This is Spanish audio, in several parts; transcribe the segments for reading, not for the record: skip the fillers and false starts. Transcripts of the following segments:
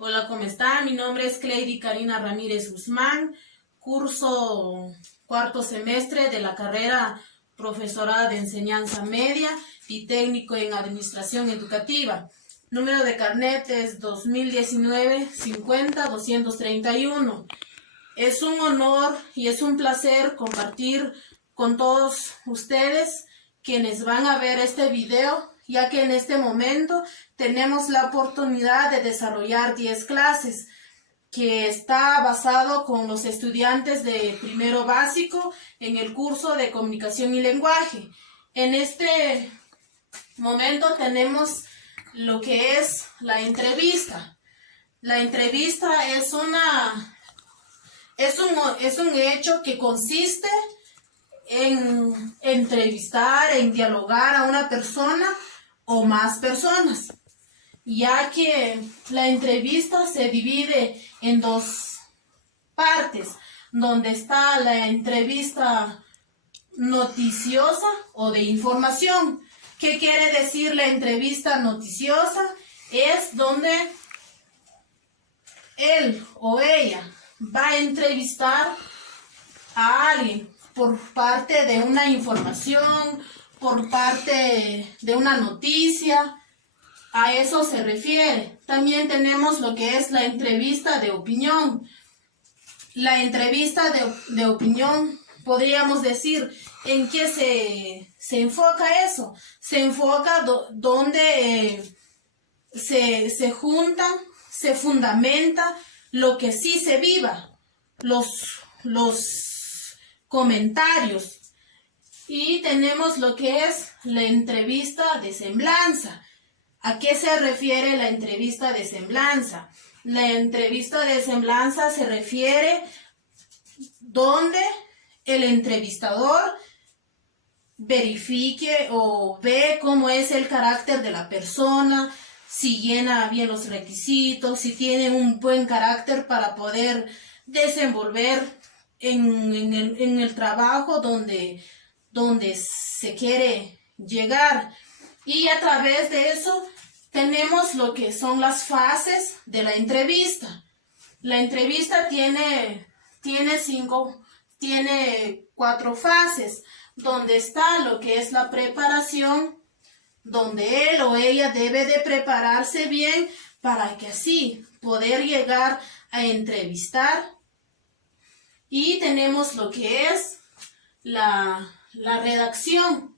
Hola, ¿cómo está? Mi nombre es Cleidy Karina Ramírez Guzmán, curso cuarto semestre de la carrera Profesorado de Enseñanza Media y Técnico en Administración Educativa. Número de carnet es 2019-50-231. Es un honor y es un placer compartir con todos ustedes quienes van a ver este video, ya que en este momento tenemos la oportunidad de desarrollar 10 clases que está basado con los estudiantes de primero básico en el curso de comunicación y lenguaje. En este momento tenemos lo que es la entrevista. La entrevista es un hecho que consiste en entrevistar, en dialogar a una persona o más personas, ya que la entrevista se divide en dos partes, donde está la entrevista noticiosa o de información. ¿Qué quiere decir la entrevista noticiosa? Es donde él o ella va a entrevistar a alguien por parte de una información, por parte de una noticia. A eso se refiere. También tenemos lo que es la entrevista de opinión. La entrevista de opinión, podríamos decir, ¿en qué se enfoca eso? Se enfoca donde se juntan, se fundamenta lo que sí se viva, los comentarios. Y tenemos lo que es la entrevista de semblanza. ¿A qué se refiere la entrevista de semblanza? La entrevista de semblanza se refiere donde el entrevistador verifique o ve cómo es el carácter de la persona, si llena bien los requisitos, si tiene un buen carácter para poder desenvolver en el trabajo donde se quiere llegar. Y a través de eso tenemos lo que son las fases de la entrevista. La entrevista tiene 4 fases, donde está lo que es la preparación, donde él o ella debe de prepararse bien para que así poder llegar a entrevistar. Y tenemos lo que es la redacción,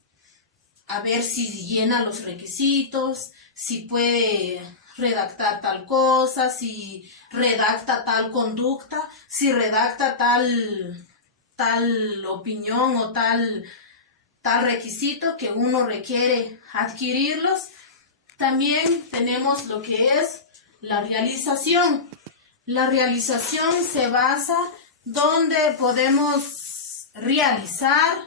a ver si llena los requisitos, si puede redactar tal cosa, si redacta tal conducta, si redacta tal opinión o tal requisito que uno requiere adquirirlos. También tenemos lo que es la realización. La realización se basa donde podemos realizar,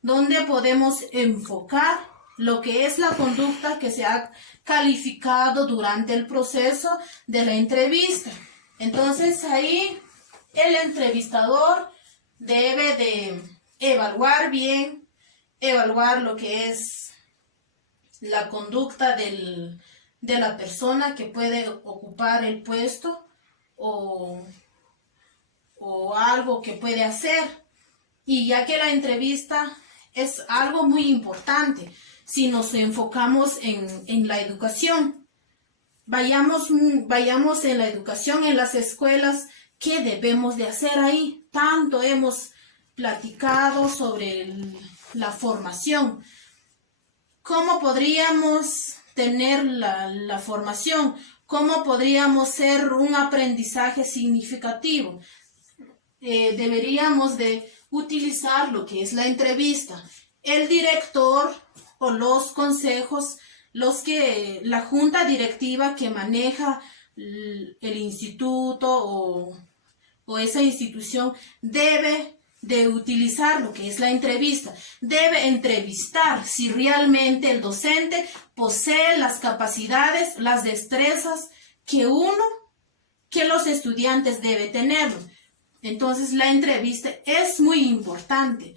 donde podemos enfocar lo que es la conducta que se ha calificado durante el proceso de la entrevista. Entonces ahí el entrevistador debe de evaluar bien, evaluar lo que es la conducta de la persona que puede ocupar el puesto o algo que puede hacer. Y ya que la entrevista es algo muy importante, si nos enfocamos en la educación, vayamos en la educación, en las escuelas, ¿qué debemos de hacer ahí? Tanto hemos platicado sobre la formación. ¿Cómo podríamos tener la formación? ¿Cómo podríamos ser un aprendizaje significativo? Deberíamos de utilizar lo que es la entrevista. El director o los consejos, la junta directiva que maneja el instituto o esa institución debe de utilizar lo que es la entrevista. Debe entrevistar si realmente el docente posee las capacidades, las destrezas que los estudiantes deben tener. Entonces la entrevista es muy importante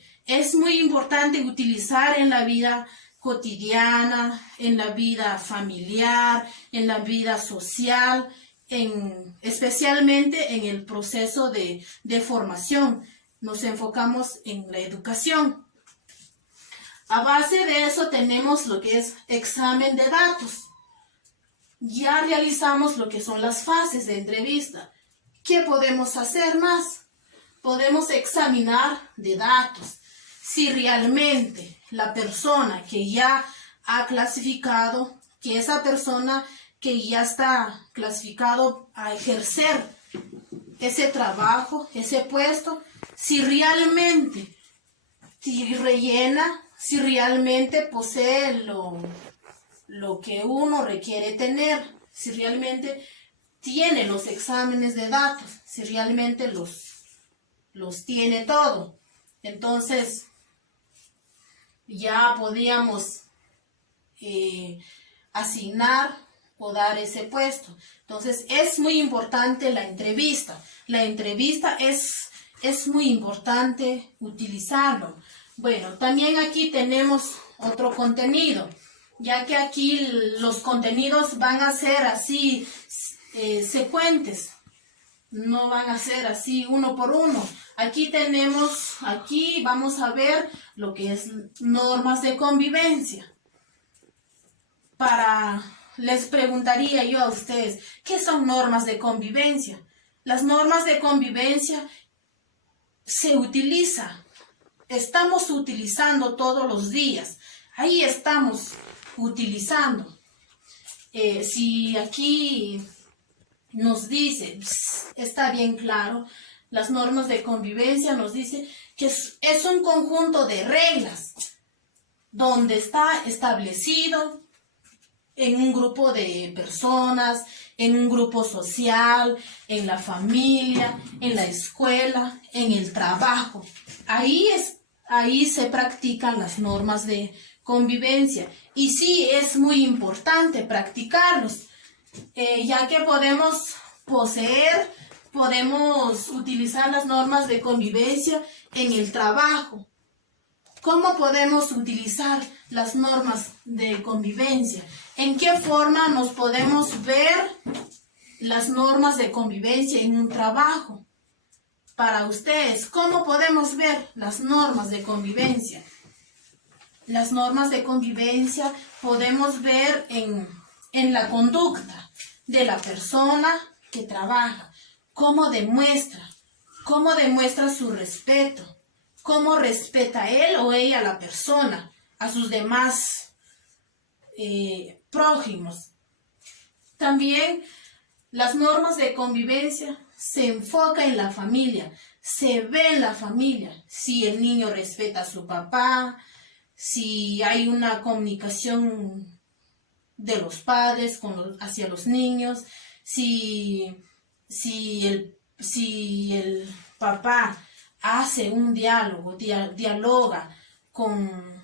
utilizar en la vida cotidiana, en la vida familiar, en la vida social, especialmente en el proceso de formación. Nos enfocamos en la educación. A base de eso tenemos lo que es examen de datos. Ya realizamos lo que son las fases de entrevista. ¿Qué podemos hacer más? Podemos examinar de datos si realmente la persona que ya ha clasificado, que esa persona que ya está clasificado a ejercer ese trabajo, ese puesto, si realmente rellena, si realmente posee lo que uno requiere tener, si realmente tiene los exámenes de datos, si realmente los tiene todo. Entonces, ya podíamos asignar o dar ese puesto. Entonces, es muy importante la entrevista. La entrevista es muy importante utilizarlo. Bueno, también aquí tenemos otro contenido, ya que aquí los contenidos van a ser así secuentes, no van a ser así uno por uno. Aquí vamos a ver lo que es normas de convivencia. Les preguntaría yo a ustedes, ¿qué son normas de convivencia? Las normas de convivencia estamos utilizando todos los días. Ahí estamos utilizando. Si aquí nos dice, está bien claro, las normas de convivencia nos dice que es un conjunto de reglas donde está establecido en un grupo de personas, en un grupo social, en la familia, en la escuela, en el trabajo. Ahí se practican las normas de convivencia. Y sí, es muy importante practicarlos, ya que podemos utilizar las normas de convivencia en el trabajo. ¿Cómo podemos utilizar las normas de convivencia? ¿En qué forma nos podemos ver las normas de convivencia en un trabajo? Para ustedes, ¿cómo podemos ver las normas de convivencia? Las normas de convivencia podemos ver en la conducta de la persona que trabaja. ¿Cómo demuestra su respeto? ¿Cómo respeta él o ella a la persona, a sus demás prójimos? También las normas de convivencia se enfocan en la familia, se ve en la familia, si el niño respeta a su papá, si hay una comunicación de los padres hacia los niños, si el papá hace un diálogo, dialoga con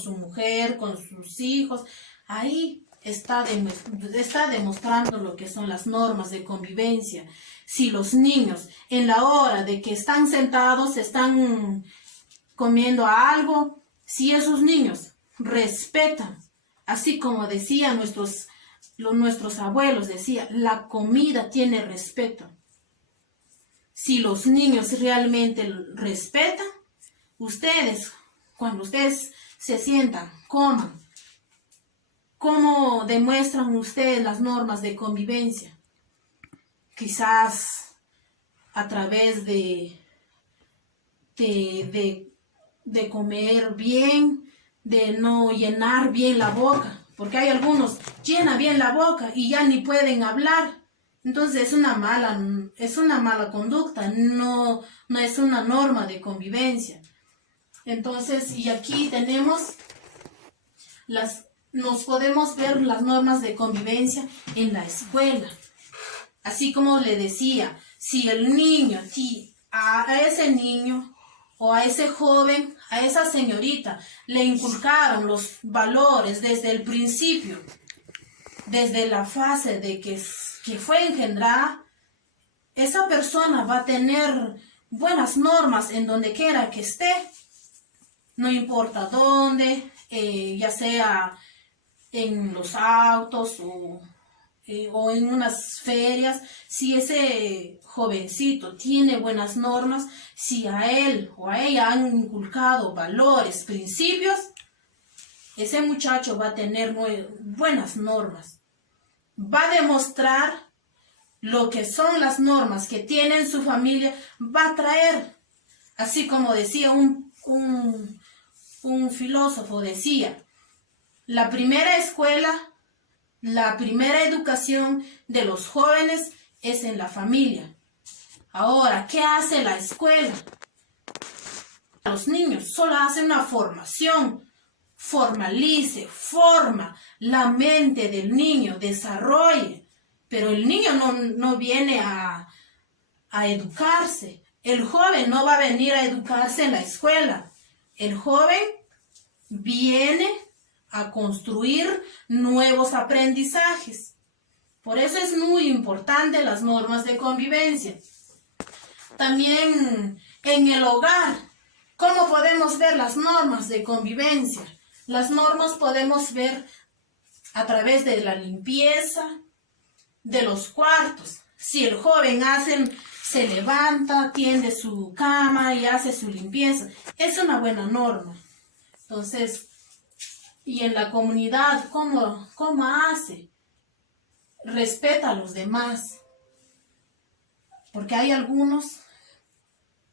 su mujer, con sus hijos, ahí está demostrando lo que son las normas de convivencia. Si los niños en la hora de que están sentados, están comiendo algo, si esos niños respetan, así como decían nuestros abuelos, la comida tiene respeto. Si los niños realmente respetan, cuando ustedes se sientan, coman, ¿cómo demuestran ustedes las normas de convivencia? Quizás a través de comer bien, de no llenar bien la boca, porque hay algunos llenan bien la boca y ya ni pueden hablar. Entonces es una mala conducta, no es una norma de convivencia. Entonces, y aquí nos podemos ver las normas de convivencia en la escuela. Así como le decía, si el niño, a ese niño o a ese joven, a esa señorita, le inculcaron los valores desde el principio, desde la fase de que fue engendrada, esa persona va a tener buenas normas en donde quiera que esté, no importa dónde, ya sea en los autos o o en unas ferias, si ese jovencito tiene buenas normas, si a él o a ella han inculcado valores, principios, ese muchacho va a tener buenas normas. Va a demostrar lo que son las normas que tiene en su familia, va a traer, así como decía un filósofo, decía, la primera escuela, la primera educación de los jóvenes es en la familia. Ahora, ¿qué hace la escuela? Los niños solo hacen una formación, formalice, forma la mente del niño, desarrolle, pero el niño no viene a educarse. El joven no va a venir a educarse en la escuela. El joven viene a construir nuevos aprendizajes. Por eso es muy importante las normas de convivencia. También en el hogar, ¿cómo podemos ver las normas de convivencia? Las normas podemos ver a través de la limpieza de los cuartos. Si el joven se levanta, tiende su cama y hace su limpieza, es una buena norma. Entonces, y en la comunidad, ¿cómo hace? Respeta a los demás. Porque hay algunos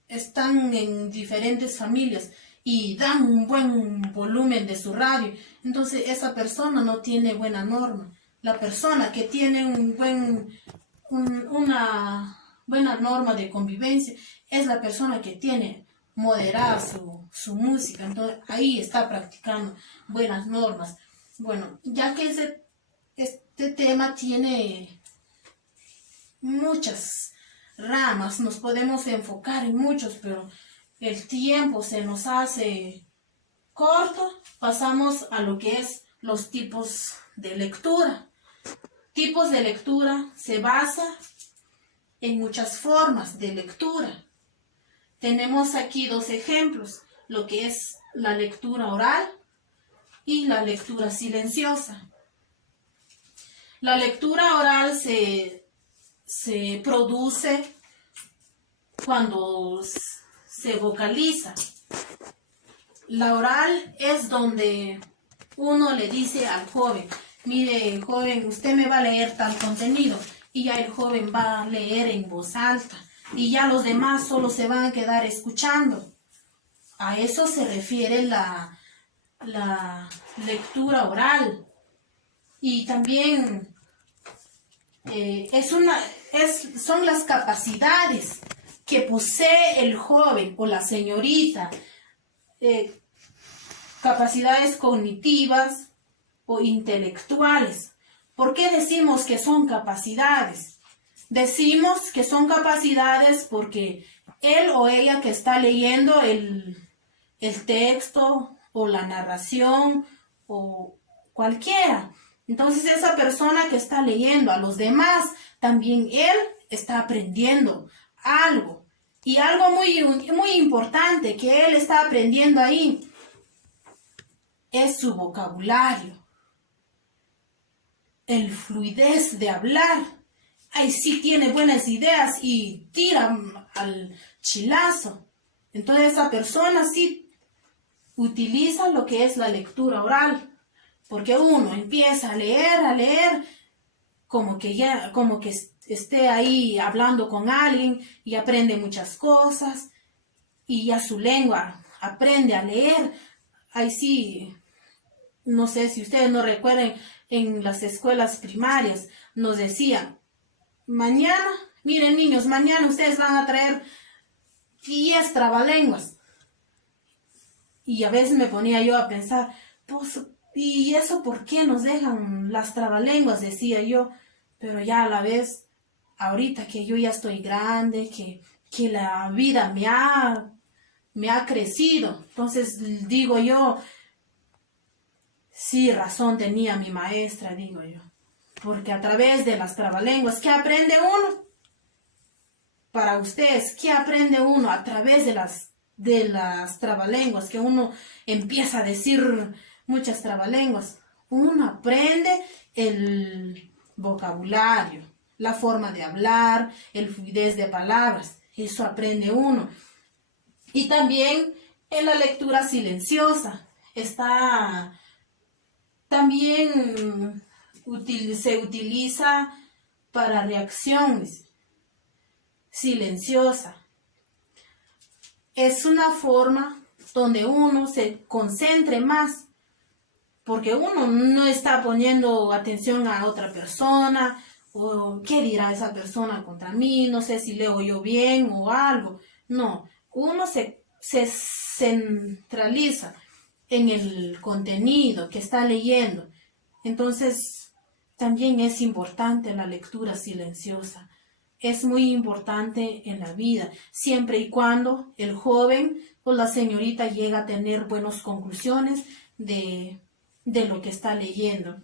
están en diferentes familias y dan un buen volumen de su radio. Entonces, esa persona no tiene buena norma. La persona que tiene una buena norma de convivencia es la persona que tiene moderada su música. Entonces, ahí está practicando buenas normas. Bueno, ya que este tema tiene muchas ramas, nos podemos enfocar en muchos, pero el tiempo se nos hace corto. Pasamos a lo que es los tipos de lectura. Tipos de lectura se basa en muchas formas de lectura. Tenemos aquí dos ejemplos, lo que es la lectura oral y la lectura silenciosa. La lectura oral se produce cuando se vocaliza. La oral es donde uno le dice al joven, mire joven, usted me va a leer tal contenido, y ya el joven va a leer en voz alta, y ya los demás solo se van a quedar escuchando. A eso se refiere la lectura oral. Y también son las capacidades que posee el joven o la señorita, capacidades cognitivas o intelectuales. ¿Por qué decimos que son capacidades? Decimos que son capacidades porque él o ella que está leyendo el texto o la narración o cualquiera. Entonces esa persona que está leyendo a los demás, también él está aprendiendo algo. Y algo muy importante que él está aprendiendo ahí es su vocabulario. El fluidez de hablar. Ahí sí tiene buenas ideas y tira al chilazo. Entonces esa persona sí utiliza lo que es la lectura oral. Porque uno empieza a leer, como que esté ahí hablando con alguien y aprende muchas cosas y ya su lengua aprende a leer. Ahí sí, no sé si ustedes no recuerden, en las escuelas primarias nos decían, mañana, miren niños, mañana ustedes van a traer 10 trabalenguas. Y a veces me ponía yo a pensar, pues, ¿y eso por qué nos dejan las trabalenguas? Decía yo, pero ya a la vez, ahorita que yo ya estoy grande, que la vida me ha crecido, entonces digo yo, sí, razón tenía mi maestra, digo yo, porque a través de las trabalenguas, ¿qué aprende uno? Para ustedes, ¿qué aprende uno a través de las trabalenguas? Que uno empieza a decir muchas trabalenguas. Uno aprende vocabulario, la forma de hablar, el fluidez de palabras. Eso aprende uno. Y también en la lectura silenciosa está también se utiliza para reacciones silenciosa. Es una forma donde uno se concentre más, porque uno no está poniendo atención a otra persona, o qué dirá esa persona contra mí, no sé si leo yo bien o algo. No, uno se centraliza en el contenido que está leyendo. Entonces, también es importante la lectura silenciosa. Es muy importante en la vida, siempre y cuando el joven o la señorita llega a tener buenas conclusiones de lo que está leyendo.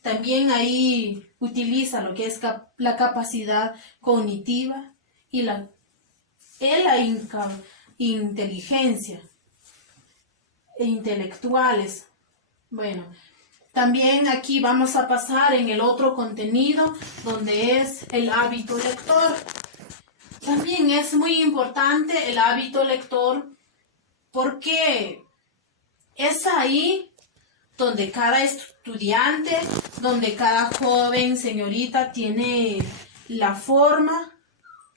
También ahí utiliza lo que es la capacidad cognitiva y la inteligencia e intelectuales. Bueno, también aquí vamos a pasar en el otro contenido, donde es el hábito lector. También es muy importante el hábito lector, porque es ahí donde cada estudiante, donde cada joven, señorita, tiene la forma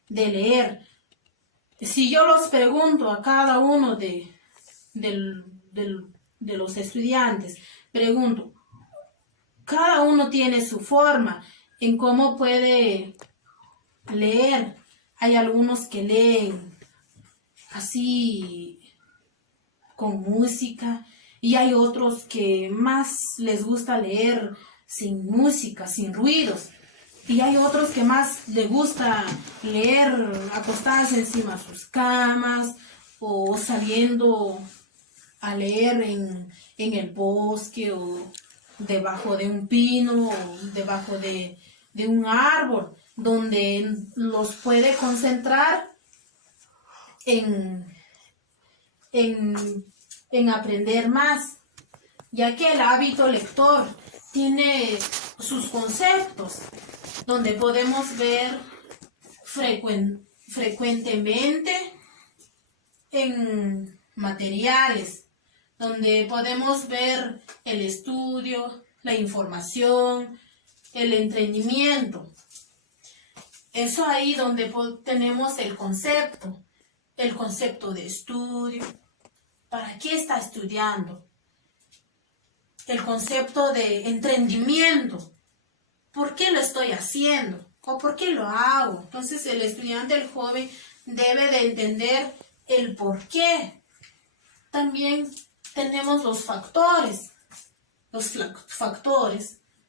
de leer. Si yo los pregunto a cada uno de los estudiantes, pregunto, cada uno tiene su forma en cómo puede leer. Hay algunos que leen así con música y hay otros que más les gusta leer sin música, sin ruidos. Y hay otros que más les gusta leer acostados encima de sus camas o saliendo a leer en el bosque o debajo de un pino o debajo de un árbol, donde los puede concentrar en aprender más, ya que el hábito lector tiene sus conceptos, donde podemos ver frecuentemente en materiales, donde podemos ver el estudio, la información, el entendimiento. Eso ahí donde tenemos el concepto de estudio. ¿Para qué está estudiando? El concepto de entendimiento. ¿Por qué lo estoy haciendo? ¿O por qué lo hago? Entonces el estudiante, el joven, debe de entender el por qué. También tenemos los factores.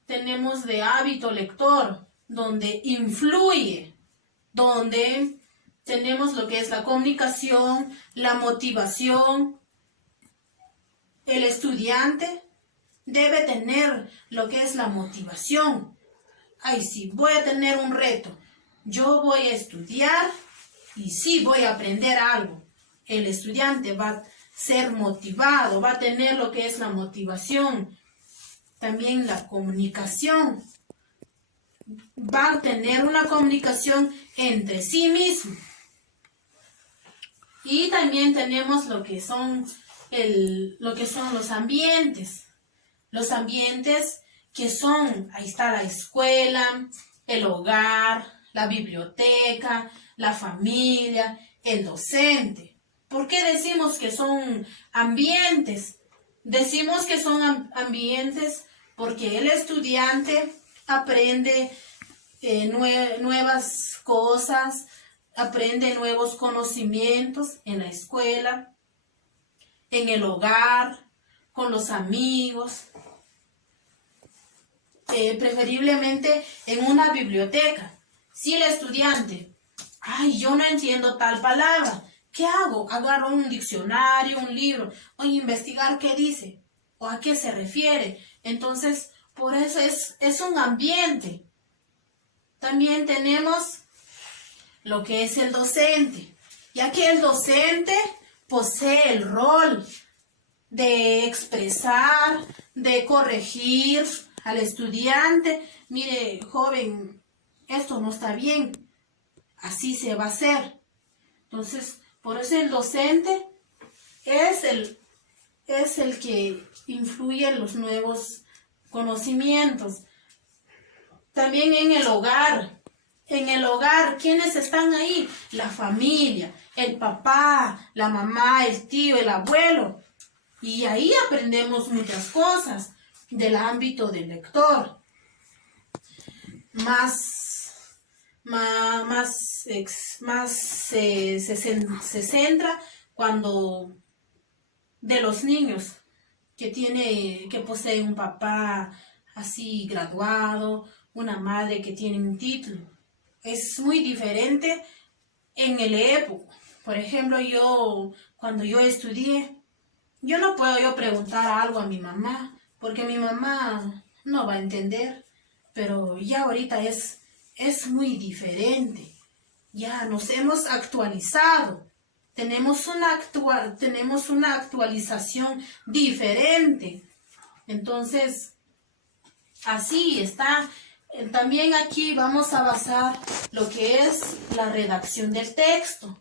Tenemos de hábito lector, donde influye, donde tenemos lo que es la comunicación, la motivación. El estudiante debe tener lo que es la motivación. Ay, sí, voy a tener un reto. Yo voy a estudiar y sí voy a aprender algo. El estudiante va a ser motivado, va a tener lo que es la motivación. También la comunicación. Va a tener una comunicación entre sí mismo. Y también tenemos lo que son los ambientes. Los ambientes que son, ahí está la escuela, el hogar, la biblioteca, la familia, el docente. ¿Por qué decimos que son ambientes? Decimos que son ambientes porque el estudiante aprende nuevas cosas, aprende nuevos conocimientos en la escuela, en el hogar, con los amigos, preferiblemente en una biblioteca. Si el estudiante, ay, yo no entiendo tal palabra, ¿qué hago? Agarro un diccionario, un libro, voy a investigar qué dice o a qué se refiere. Entonces, por eso es un ambiente. También tenemos lo que es el docente, ya que el docente posee el rol de expresar, de corregir al estudiante, mire, joven, esto no está bien, así se va a hacer. Entonces, por eso el docente es el que influye en los nuevos conocimientos. También en el hogar. En el hogar, ¿quiénes están ahí? La familia, el papá, la mamá, el tío, el abuelo. Y ahí aprendemos muchas cosas del ámbito del lector. Se centra cuando de los niños que posee un papá así graduado, una madre que tiene un título. Es muy diferente en el época. Por ejemplo, cuando yo estudié, yo no puedo preguntar algo a mi mamá, porque mi mamá no va a entender, pero ya ahorita es muy diferente. Ya nos hemos actualizado, tenemos una actualización diferente. Entonces, así está. También aquí vamos a basar lo que es la redacción del texto.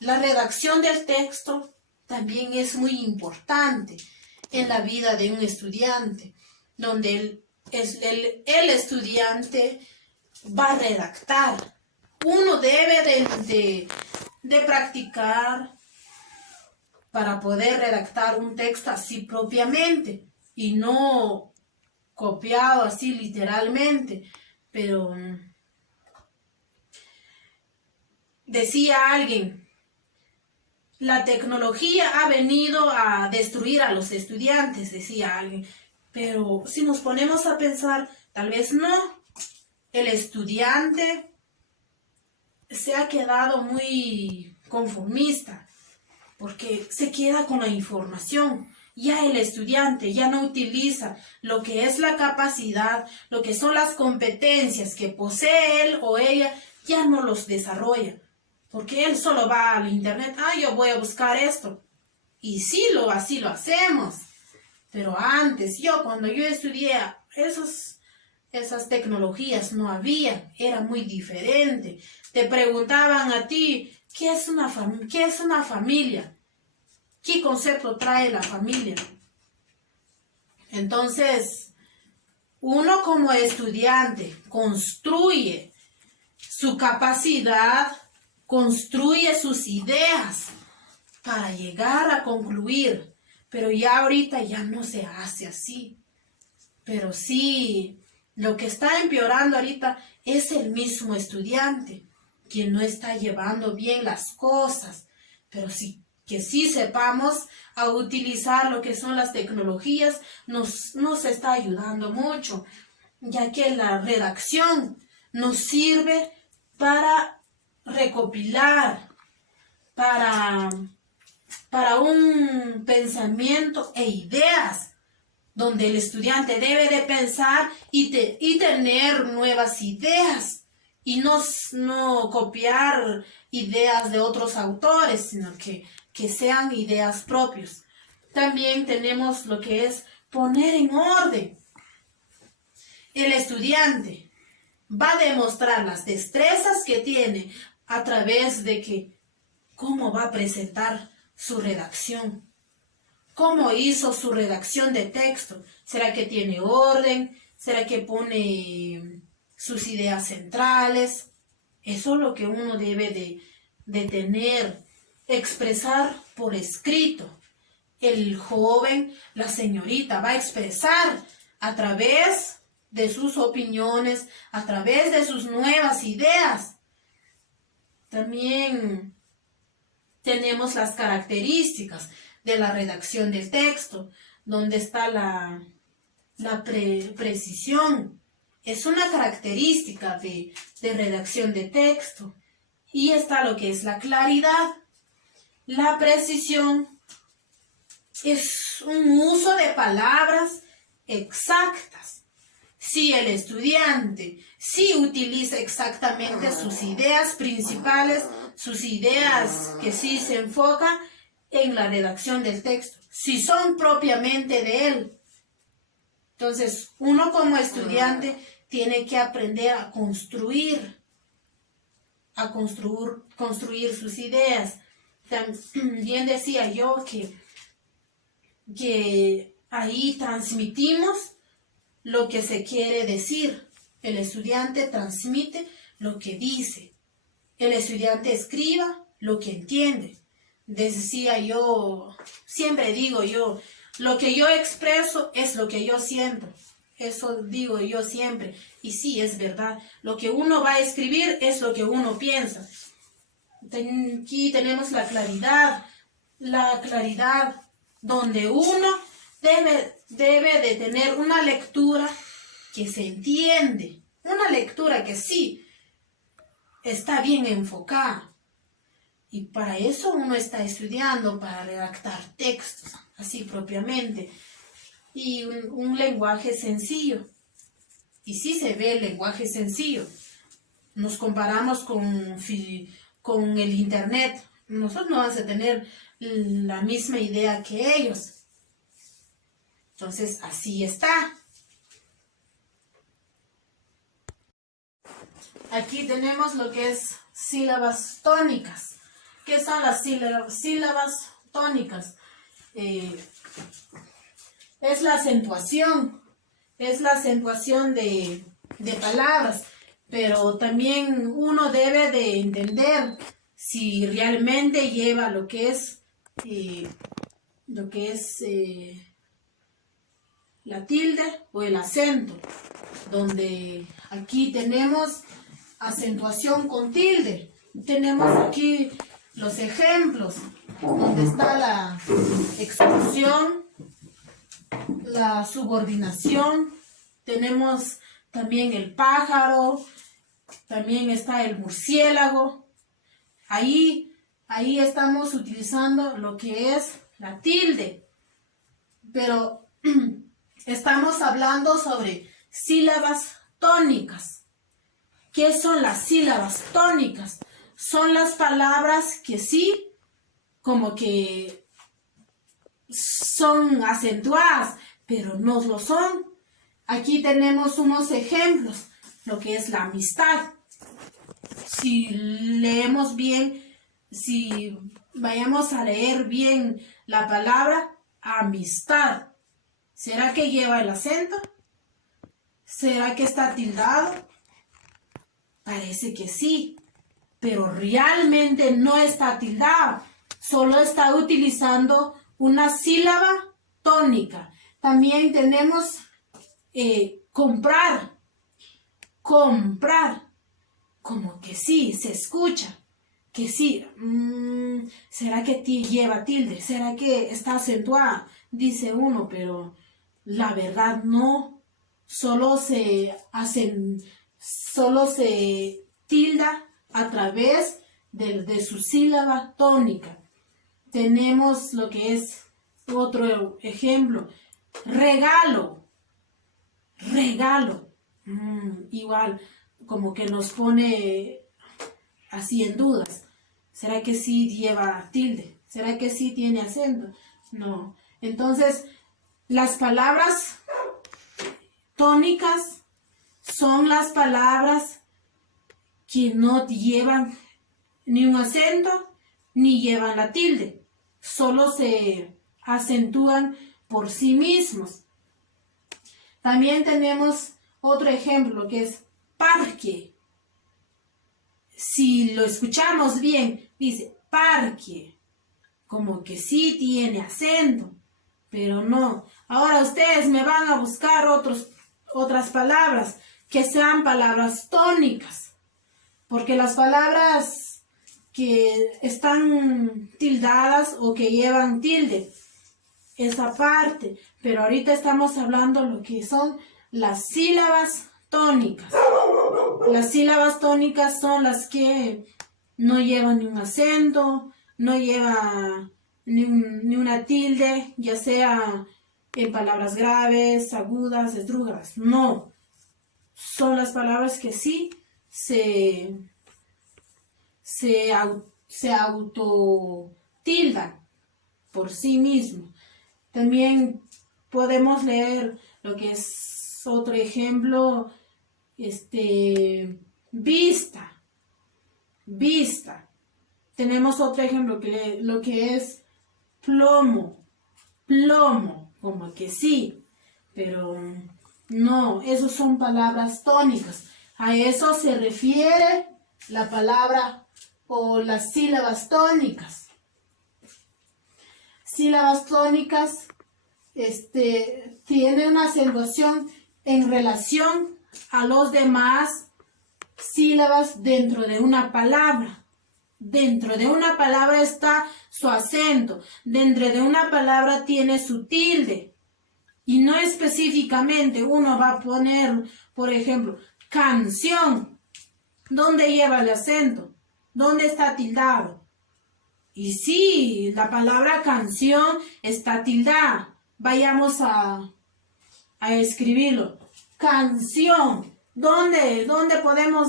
La redacción del texto también es muy importante en la vida de un estudiante, donde el estudiante va a redactar. Uno debe de practicar para poder redactar un texto así propiamente y no copiado así literalmente. Pero decía alguien, la tecnología ha venido a destruir a los estudiantes, decía alguien. Pero si nos ponemos a pensar, tal vez no. El estudiante se ha quedado muy conformista porque se queda con la información. Ya el estudiante ya no utiliza lo que es la capacidad, lo que son las competencias que posee él o ella, ya no los desarrolla. Porque él solo va al internet, yo voy a buscar esto. Y sí, así lo hacemos. Pero antes, cuando yo estudié, esas tecnologías no había, era muy diferente. Te preguntaban a ti, ¿qué es una familia? ¿Qué concepto trae la familia? Entonces, uno como estudiante construye su capacidad, construye sus ideas para llegar a concluir. Pero ya ahorita ya no se hace así. Pero sí, lo que está empeorando ahorita es el mismo estudiante, quien no está llevando bien las cosas. Pero sí, que sí sepamos a utilizar lo que son las tecnologías, nos está ayudando mucho, ya que la redacción nos sirve para recopilar, para un pensamiento e ideas, donde el estudiante debe de pensar y tener nuevas ideas, y no copiar ideas de otros autores, sino que sean ideas propias. También tenemos lo que es poner en orden. El estudiante va a demostrar las destrezas que tiene a través de cómo va a presentar su redacción. ¿Cómo hizo su redacción de texto? ¿Será que tiene orden? ¿Será que pone sus ideas centrales? Eso es lo que uno debe de tener, expresar por escrito. El joven, la señorita, va a expresar a través de sus opiniones, a través de sus nuevas ideas. También tenemos las características de la redacción del texto, donde está la precisión. Es una característica de redacción de texto. Y está lo que es la claridad. La precisión es un uso de palabras exactas. Si el estudiante utiliza exactamente sus ideas principales, sus ideas que sí se enfocan en la redacción del texto, si son propiamente de él, Entonces, uno como estudiante tiene que aprender a construir sus ideas. También decía yo que ahí transmitimos lo que se quiere decir. El estudiante transmite lo que dice. El estudiante escriba lo que entiende. Decía yo, siempre digo yo, lo que yo expreso es lo que yo siento. Eso digo yo siempre. Y sí, es verdad. Lo que uno va a escribir es lo que uno piensa. Aquí tenemos la claridad donde uno debe de tener una lectura que se entiende, una lectura que sí está bien enfocada. Y para eso uno está estudiando, para redactar textos, así propiamente. Y un lenguaje sencillo. Y sí se ve el lenguaje sencillo. Nos comparamos con el internet. Nosotros no vamos a tener la misma idea que ellos. Entonces, así está. Aquí tenemos lo que es sílabas tónicas. ¿Qué son las sílabas tónicas? Es la acentuación de palabras, pero también uno debe de entender si realmente lleva lo que es la tilde o el acento, donde aquí tenemos acentuación con tilde. Tenemos aquí los ejemplos, donde está la exclusión, la subordinación, tenemos también el pájaro, también está el murciélago. Ahí estamos utilizando lo que es la tilde, pero estamos hablando sobre sílabas tónicas. ¿Qué son las sílabas tónicas? Son las palabras que sí, como que son acentuadas, pero no lo son. Aquí tenemos unos ejemplos, lo que es la amistad. Si leemos bien, si vayamos a leer bien la palabra amistad, ¿será que lleva el acento? ¿Será que está tildado? Parece que sí, pero realmente no está tildado, solo está utilizando una sílaba tónica. También tenemos comprar, como que sí, se escucha, que sí. ¿Será que lleva tilde? ¿Será que está acentuada? Dice uno, pero la verdad no, solo se tilda a través de su sílaba tónica. Tenemos lo que es otro ejemplo, regalo. Igual, como que nos pone así en dudas. ¿Será que sí lleva tilde? ¿Será que sí tiene acento? No. Entonces, las palabras tónicas son las palabras que no llevan ni un acento ni llevan la tilde. Solo se acentúan por sí mismos. También tenemos otro ejemplo que es parque. Si lo escuchamos bien, dice parque. Como que sí tiene acento, pero no. Ahora ustedes me van a buscar otras palabras que sean palabras tónicas. Porque las palabras que están tildadas o que llevan tilde, esa parte, pero ahorita estamos hablando lo que son las sílabas tónicas. Las sílabas tónicas son las que no llevan ni un acento, no lleva ni una tilde, ya sea en palabras graves, agudas, esdrújulas. No, son las palabras que sí se autotildan por sí mismo. También podemos leer lo que es otro ejemplo, vista, vista. Tenemos otro ejemplo, lo que es plomo, plomo, como que sí, pero no, esos son palabras tónicas. A eso se refiere la palabra o las sílabas tónicas. Sílabas tónicas tiene una acentuación en relación a los demás sílabas dentro de una palabra. Dentro de una palabra está su acento. Dentro de una palabra tiene su tilde. Y no específicamente uno va a poner, por ejemplo, canción. ¿Dónde lleva el acento? ¿Dónde está tildado? Y sí, la palabra canción está tildada. Vayamos a escribirlo. Canción. ¿Dónde podemos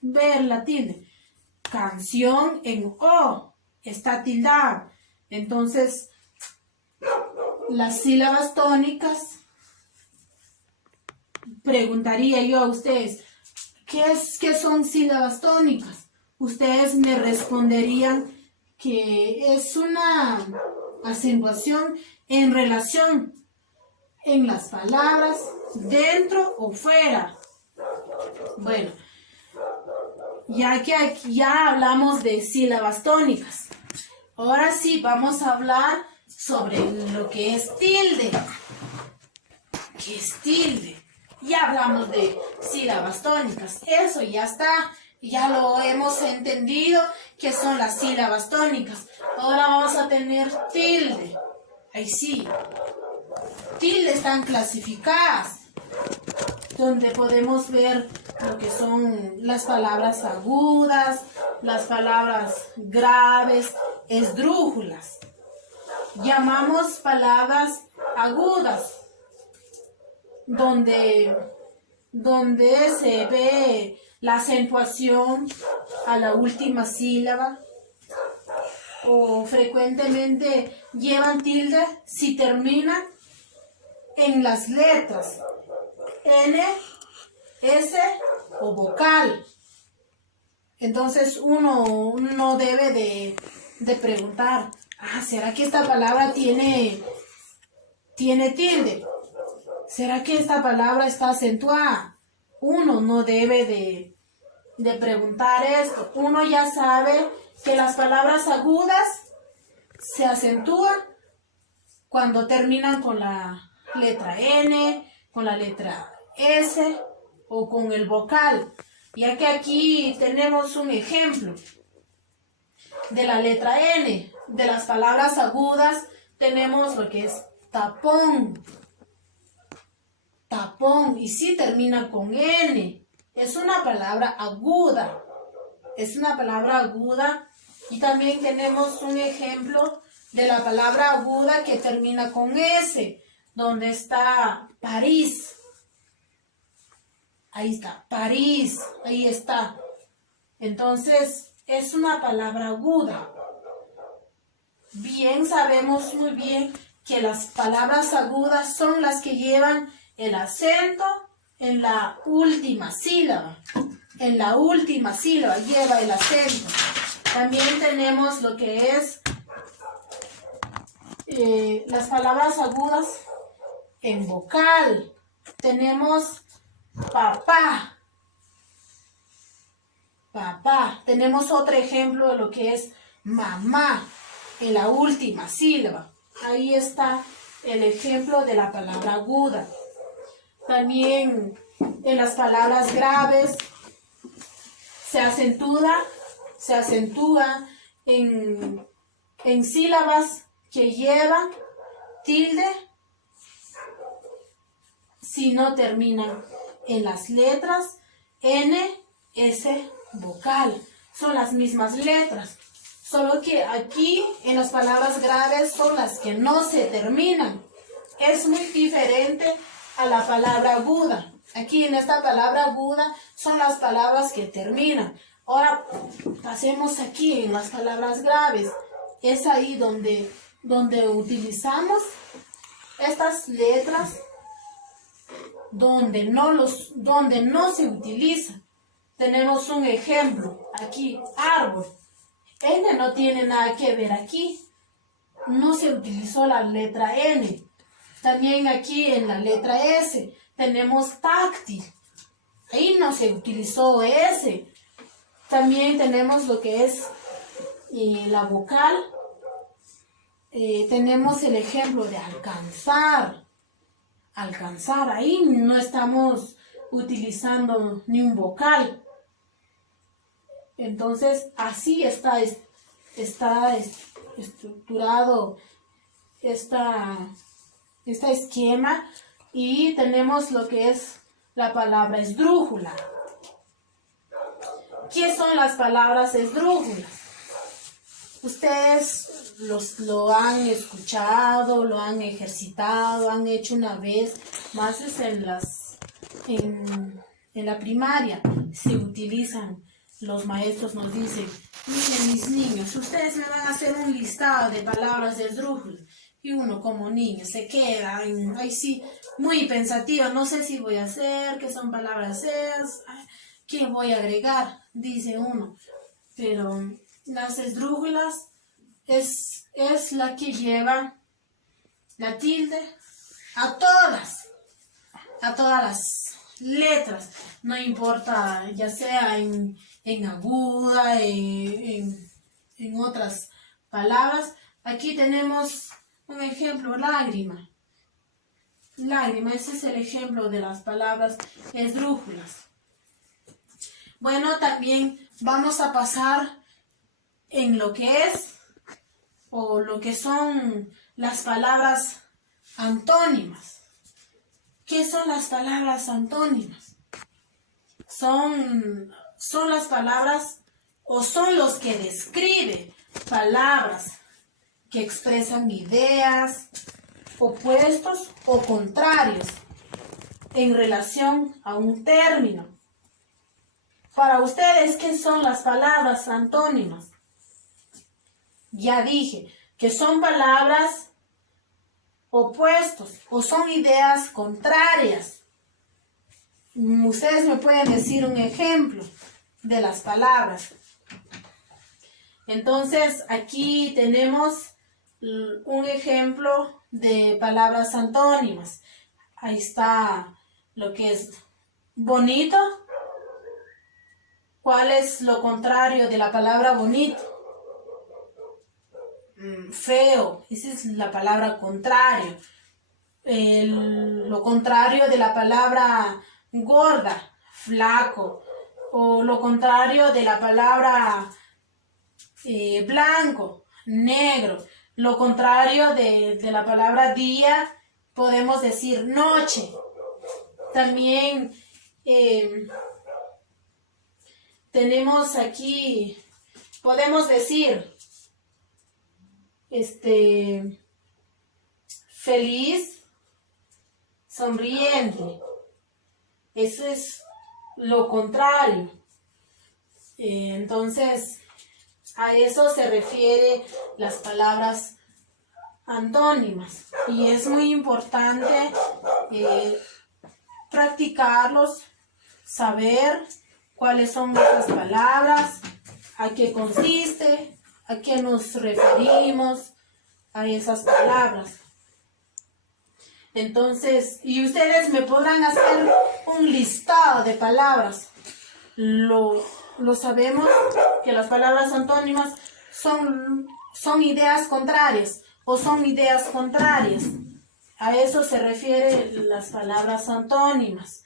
ver la tilde? Canción en O. Está tildada. Entonces, las sílabas tónicas, preguntaría yo a ustedes, ¿qué son sílabas tónicas? Ustedes me responderían que es una acentuación en relación en las palabras, dentro o fuera. Bueno, ya que aquí ya hablamos de sílabas tónicas, ahora sí vamos a hablar sobre lo que es tilde. ¿Qué es tilde? Ya hablamos de sílabas tónicas, eso ya está, ya lo hemos entendido que son las sílabas tónicas. Ahora vamos a tener tilde. Ahí sí, tildes están clasificadas, donde podemos ver lo que son las palabras agudas, las palabras graves, esdrújulas. Llamamos palabras agudas, donde se ve la acentuación a la última sílaba, o frecuentemente llevan tilde si terminan en las letras N, S o vocal. Entonces uno debe de preguntar, ¿será que esta palabra tiene tilde? ¿Será que esta palabra está acentuada? Uno no debe de preguntar esto. Uno ya sabe que las palabras agudas se acentúan cuando terminan con la letra N, con la letra S o con el vocal. Ya que aquí tenemos un ejemplo de la letra N. De las palabras agudas tenemos lo que es tapón. Tapón, y sí termina con N. Es una palabra aguda. Es una palabra aguda. Y también tenemos un ejemplo de la palabra aguda que termina con S, donde está París. Ahí está, París, ahí está. Entonces, es una palabra aguda. Bien, sabemos muy bien que las palabras agudas son las que llevan el acento en la última sílaba. En la última sílaba lleva el acento. También tenemos lo que es las palabras agudas en vocal. Tenemos papá. Papá. Tenemos otro ejemplo de lo que es mamá en la última sílaba. Ahí está el ejemplo de la palabra aguda. También en las palabras graves se acentúa en sílabas que llevan tilde si no terminan en las letras N, S, vocal. Son las mismas letras, solo que aquí en las palabras graves son las que no se terminan. Es muy diferente a la palabra aguda. Aquí en esta palabra aguda son las palabras que terminan. Ahora pasemos aquí en las palabras graves. Es ahí donde utilizamos estas letras donde no se utiliza. Tenemos un ejemplo aquí, árbol. N no tiene nada que ver aquí. No se utilizó la letra N. También aquí en la letra S tenemos táctil. Ahí no se utilizó S. También tenemos lo que es la vocal. Tenemos el ejemplo de alcanzar. Alcanzar, ahí no estamos utilizando ni un vocal. Entonces, así está estructurado este esquema. Y tenemos lo que es la palabra esdrújula. ¿Qué son las palabras esdrújulas? Ustedes lo han escuchado, lo han ejercitado, han hecho una vez, más es en la primaria. Se utilizan, los maestros nos dicen, miren mis niños, ustedes me van a hacer un listado de palabras esdrújulas. Y uno como niño se queda ahí sí, muy pensativo, no sé si voy a hacer, qué son palabras esas, qué voy a agregar, dice uno. Pero las esdrújulas es la que lleva la tilde a todas las letras, no importa, ya sea en aguda, en otras palabras. Aquí tenemos un ejemplo, lágrima. Lágrima, ese es el ejemplo de las palabras esdrújulas. Bueno, también vamos a pasar en lo que es o lo que son las palabras antónimas. ¿Qué son las palabras antónimas? Son las palabras o son los que describen palabras que expresan ideas, opuestos o contrarios en relación a un término. Para ustedes, ¿qué son las palabras antónimas? Ya dije que son palabras opuestos o son ideas contrarias. Ustedes me pueden decir un ejemplo de las palabras. Entonces, aquí tenemos un ejemplo de palabras antónimas. Ahí está lo que es bonito. ¿Cuál es lo contrario de la palabra bonito? Feo, esa es la palabra contrario. Lo contrario de la palabra gorda, flaco. O lo contrario de la palabra blanco, negro. Lo contrario de la palabra día, podemos decir noche. También tenemos aquí, podemos decir feliz, sonriente. Eso es lo contrario. Entonces, a eso se refiere las palabras antónimas. Y es muy importante practicarlos, saber cuáles son esas palabras, a qué consiste, a qué nos referimos a esas palabras. Entonces, y ustedes me podrán hacer un listado de palabras. Lo sabemos que las palabras antónimas son ideas contrarias o son ideas contrarias. A eso se refiere las palabras antónimas.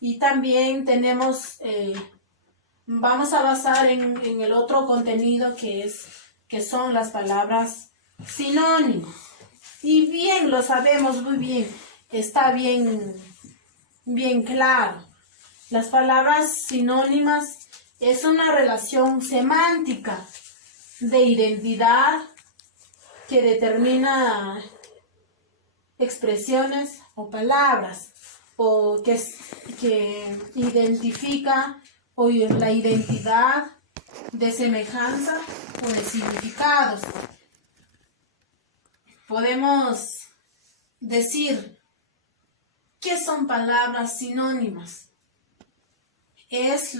Y también tenemos, vamos a basar en el otro contenido que son las palabras sinónimas. Y bien, lo sabemos muy bien, está bien claro. Las palabras sinónimas es una relación semántica de identidad que determina expresiones o palabras o que identifica o la identidad de semejanza o de significados. Podemos decir ¿Qué son palabras sinónimas? Es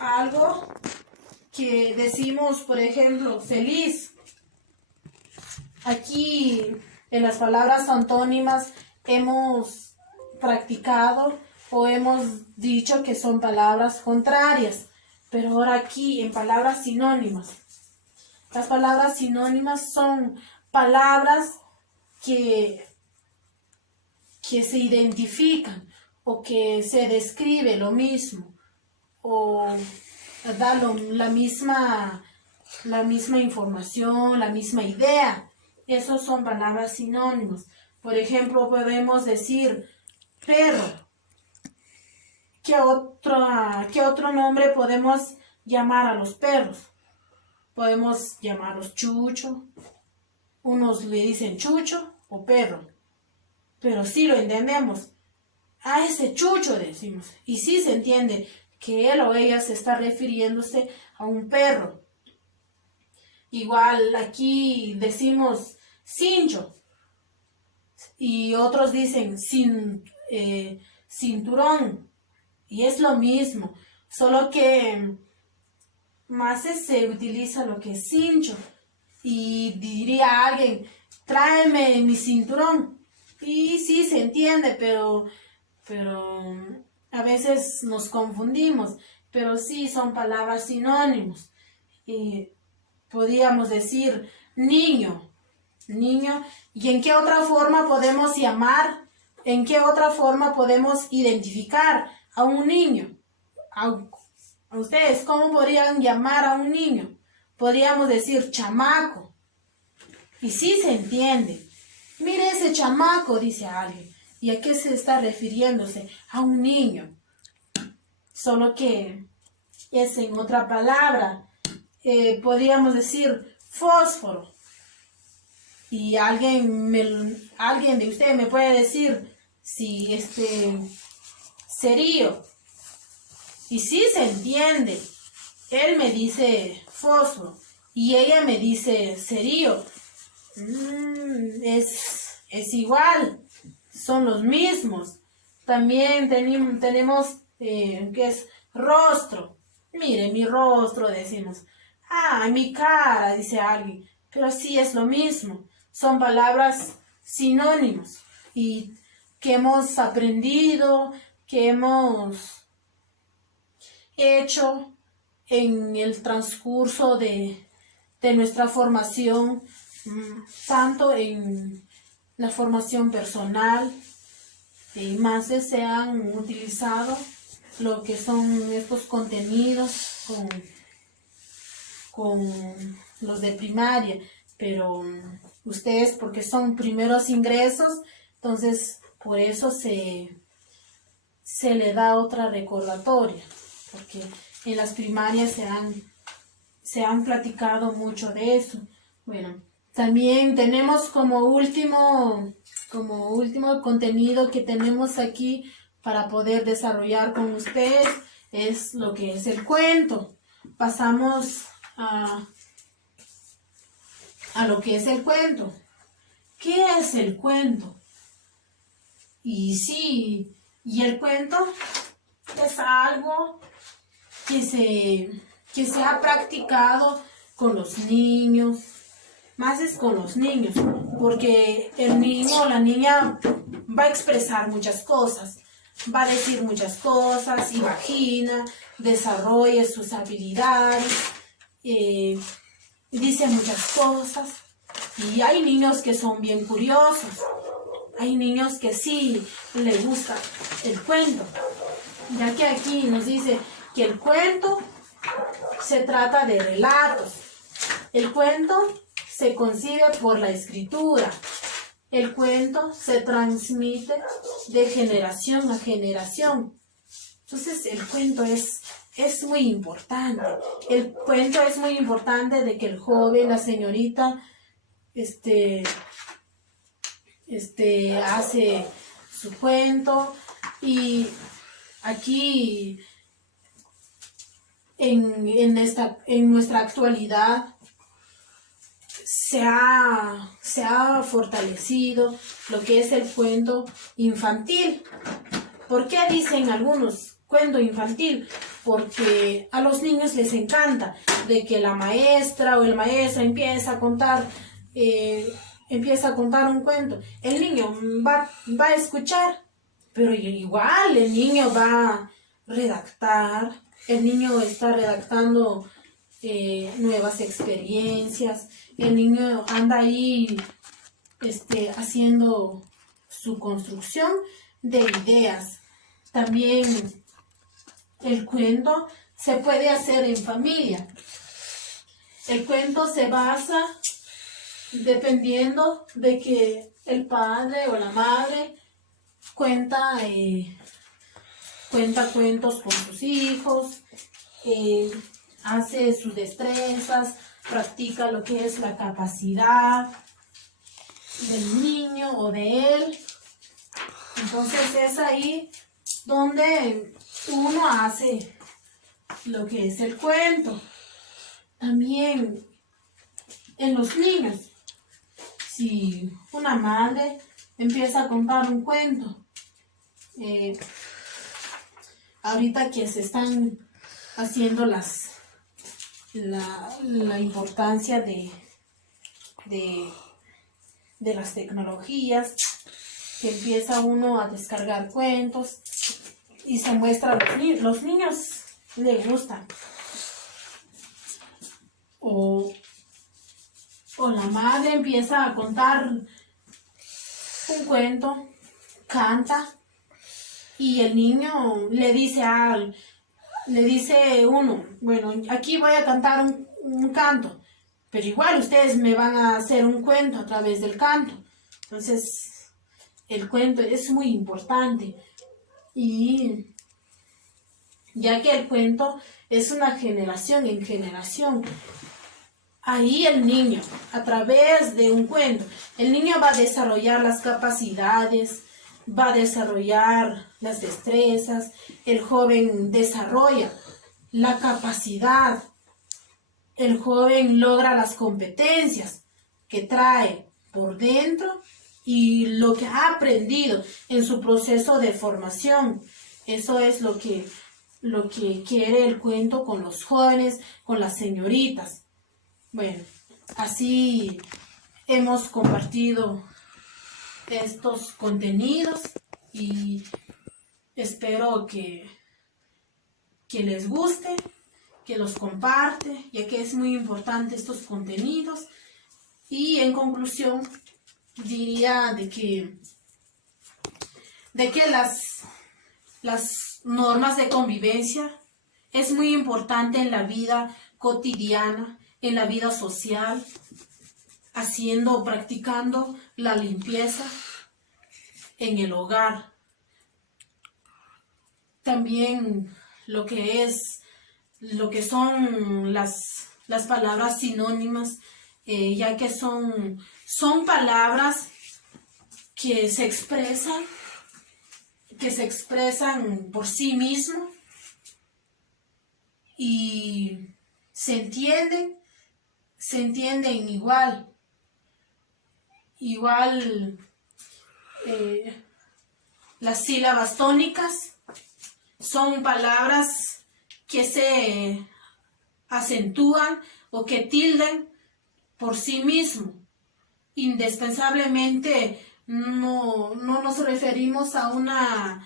algo que decimos, por ejemplo, feliz. Aquí en las palabras antónimas hemos practicado o hemos dicho que son palabras contrarias, pero ahora aquí en palabras sinónimas. Las palabras sinónimas son palabras que se identifican o que se describe lo mismo o da la misma información, la misma idea. Esos son palabras sinónimas. Por ejemplo, podemos decir perro. ¿Qué otro nombre podemos llamar a los perros? Podemos llamarlos chucho. Unos le dicen chucho o perro. Pero sí lo entendemos. A ese chucho decimos. Y sí se entiende que él o ella se está refiriéndose a un perro. Igual aquí decimos cincho. Y otros dicen cinturón. Y es lo mismo. Solo que más se utiliza lo que es cincho. Y diría alguien, tráeme mi cinturón. Y sí se entiende, pero a veces nos confundimos. Pero sí son palabras sinónimos. Podríamos decir niño. ¿Y en qué otra forma podemos llamar? ¿En qué otra forma podemos identificar a un niño? A ustedes, ¿cómo podrían llamar a un niño? Podríamos decir chamaco. Y sí se entiende. Mire ese chamaco, dice alguien. ¿Y a qué se está refiriéndose? A un niño. Solo que es en otra palabra. Podríamos decir fósforo. Y alguien de ustedes me puede decir si cerillo. Y sí se entiende. Él me dice fósforo y ella me dice cerillo. Es igual, son los mismos. También tenemos que es rostro. Mire, mi rostro, decimos. Ah, mi cara, dice alguien. Pero sí es lo mismo. Son palabras sinónimos y que hemos aprendido, que hemos hecho en el transcurso de nuestra formación, tanto en la formación personal y más se han utilizado lo que son estos contenidos con los de primaria, pero ustedes porque son primeros ingresos, entonces por eso se le da otra recordatoria, porque en las primarias se han platicado mucho de eso. Bueno, también tenemos como último contenido que tenemos aquí para poder desarrollar con ustedes es lo que es el cuento. Pasamos a lo que es el cuento. ¿Qué es el cuento? Y sí, y el cuento es algo que se ha practicado con los niños, más es con los niños, porque el niño o la niña va a expresar muchas cosas, va a decir muchas cosas, imagina, desarrolla sus habilidades, dice muchas cosas. Y hay niños que son bien curiosos, hay niños que sí les gusta el cuento, ya que aquí nos dice que el cuento se trata de relatos. El cuento se concibe por la escritura. El cuento se transmite de generación a generación. Entonces el cuento es muy importante. El cuento es muy importante de que el joven, la señorita, hace su cuento. Y aquí en nuestra actualidad se ha fortalecido lo que es el cuento infantil. ¿Por qué dicen algunos cuento infantil? Porque a los niños les encanta de que la maestra o el maestro empieza a contar un cuento. El niño va a escuchar, pero igual el niño va a redactar, el niño está redactando nuevas experiencias, el niño anda ahí haciendo su construcción de ideas. También el cuento se puede hacer en familia. El cuento se basa dependiendo de que el padre o la madre cuenta cuentos con sus hijos, hace sus destrezas, practica lo que es la capacidad del niño o de él. Entonces es ahí donde uno hace lo que es el cuento. También en los niños, si una madre empieza a contar un cuento, ahorita que se están haciendo la importancia de las tecnologías, que empieza uno a descargar cuentos y se muestra a los niños les gustan. O la madre empieza a contar un cuento, canta, y el niño le dice uno, bueno, aquí voy a cantar un canto, pero igual ustedes me van a hacer un cuento a través del canto. Entonces, el cuento es muy importante, y ya que el cuento es una generación en generación, ahí el niño, a través de un cuento, el niño va a desarrollar las capacidades, va a desarrollar las destrezas, el joven desarrolla la capacidad, el joven logra las competencias que trae por dentro y lo que ha aprendido en su proceso de formación. Eso es lo que quiere el cuento con los jóvenes, con las señoritas. Bueno, así hemos compartido estos contenidos y espero que les guste, que los comparte, ya que es muy importante estos contenidos. Y en conclusión, diría de que las normas de convivencia es muy importante en la vida cotidiana, en la vida social, practicando la limpieza en el hogar. También lo que son las palabras sinónimas, ya que son palabras que se expresan por sí mismo y se entienden igual. Las sílabas tónicas son palabras que se acentúan o que tildan por sí mismo. Indispensablemente no nos referimos a unas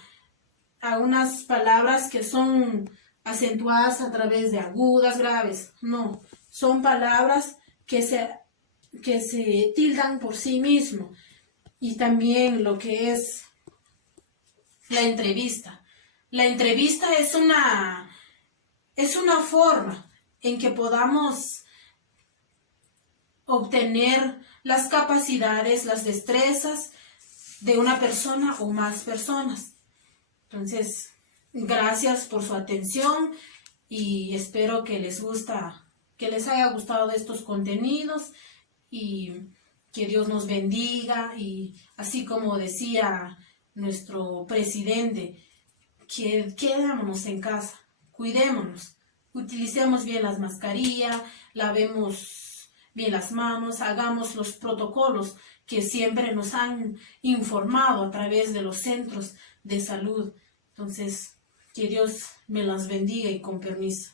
palabras que son acentuadas a través de agudas, graves. No, son palabras que se tildan por sí mismo. Y también lo que es la entrevista. La entrevista es una forma en que podamos obtener las capacidades, las destrezas de una persona o más personas. Entonces, gracias por su atención y espero que les haya gustado estos contenidos y que Dios nos bendiga. Y así como decía nuestro presidente, quedémonos en casa, cuidémonos, utilicemos bien las mascarillas, lavemos bien las manos, hagamos los protocolos que siempre nos han informado a través de los centros de salud. Entonces, que Dios me las bendiga y con permiso.